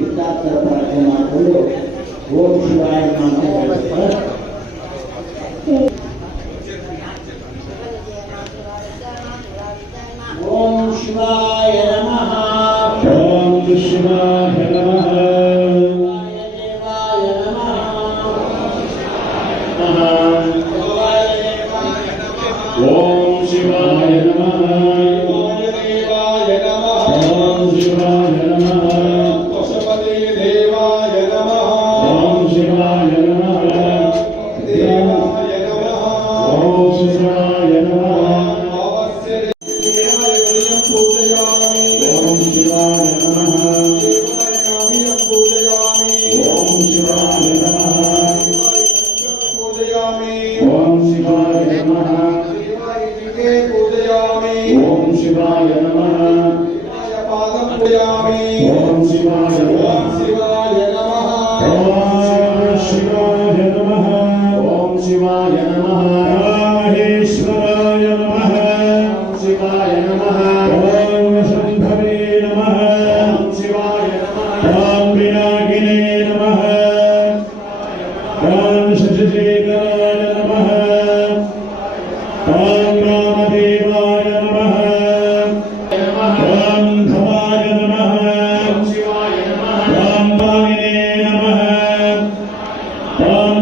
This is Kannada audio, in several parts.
iftar toplantıları Volkswagen mantıkları Om Shivaya Namaha Om Shivaya Namaha Om Shivaya Namaha. 我，我。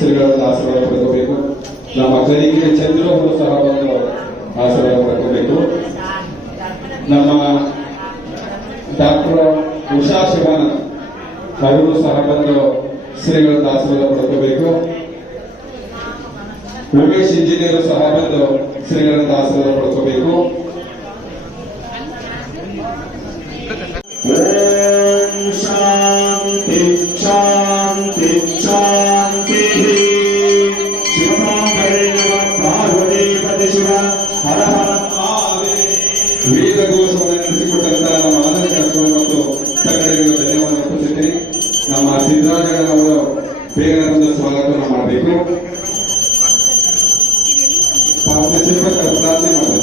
ಶ್ರೀಗಳ ಆಶೀರ್ವಾದ ಪಡ್ಕೋಬೇಕು. ನಮ್ಮ ಕರಿಕೆರೆ ಚಂದ್ರು ಅವರು ಸಹ ಒಂದು ಆಶೀರ್ವಾದ ಪಡ್ಕೋಬೇಕು. ನಮ್ಮ ಡಾಕ್ಟರ್ ಉಷಾ ಶಿವಾನಂದ್ ಅವರು ಸಹ ಬಂದು ಶ್ರೀಗಳ ಆಶೀರ್ವಾದ ಪಡ್ಕೋಬೇಕು. ಉಮೇಶ್ ಇಂಜಿನಿಯರ್ ಸಹ ಬಂದು ಶ್ರೀಗಳ ಆಶೀರ್ವಾದ ಪಡೆದುಕೋಬೇಕು ಬೇಗನೆ ಬಂದು ಸ್ವಾಗತವನ್ನು ಮಾಡಬೇಕು. ಪ್ರಾರ್ಥನೆ ಪ್ರಾರ್ಥನೆ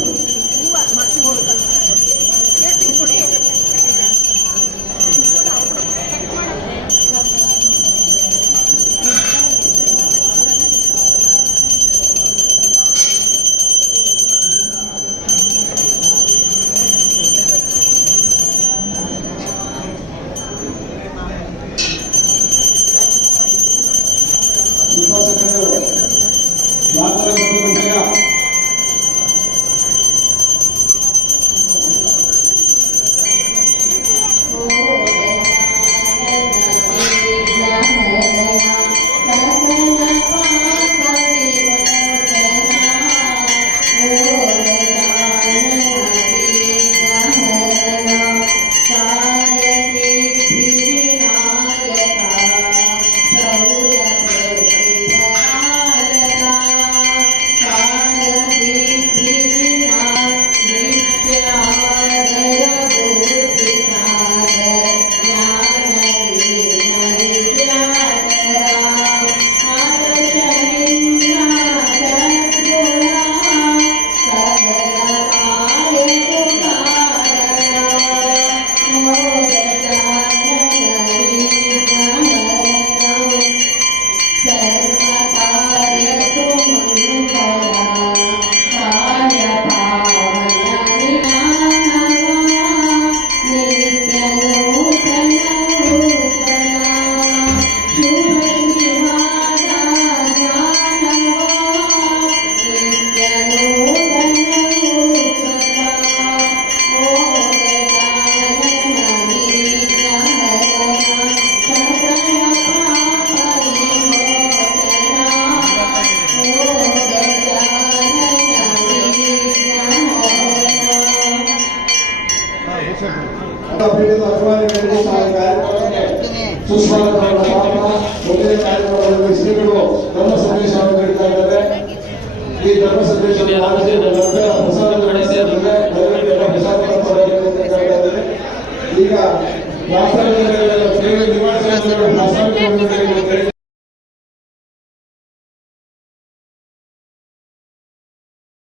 ಮುಂದಿನ ಕಾರ್ಯಕ್ರಮದಲ್ಲಿ ಶ್ರೀಗಳು ಧರ್ಮ ಸಂದೇಶವನ್ನು ನೀಡ್ತಾ ಇದ್ದಾರೆ ಈ ಧರ್ಮ ಸಂದೇಶವನ್ನು. ಈಗ ಪ್ರಾಸ್ತಾವಿಕ